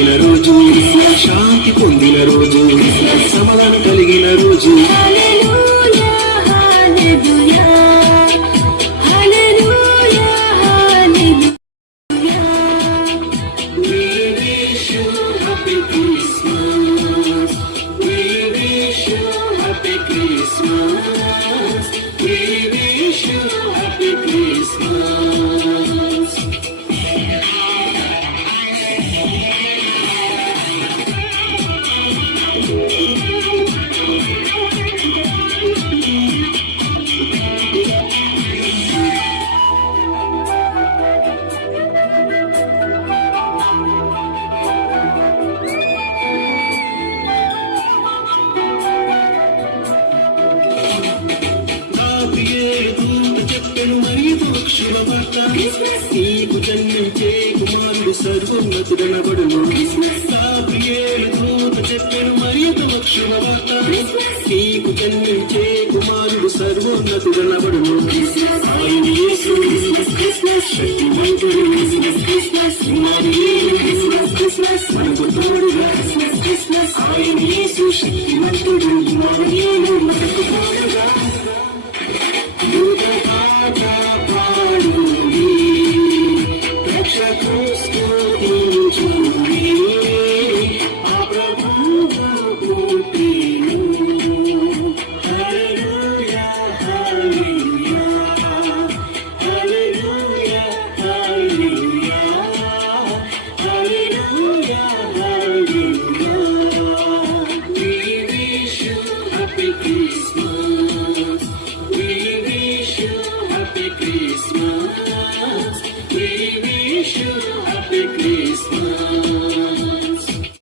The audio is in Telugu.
దొరికిన రోజు, శాంతి పొందిన రోజు, సమాధానం కలిగిన రోజు. నీకు జన్మించే కుమారుడు సర్వోన్నతుడనబడును. గాబ్రియేలు దూత చెప్పెను మరియకు శుభవార్త. నీకు జన్మించే కుమారుడు సర్వోన్నతుడనబడును. ఆయన యేసు శక్తిమంతుడు, మనకు తోడుగా. ఆయన యేసు శక్తిమంతుడు, మనకు తోడుగా. Christmas, we wish you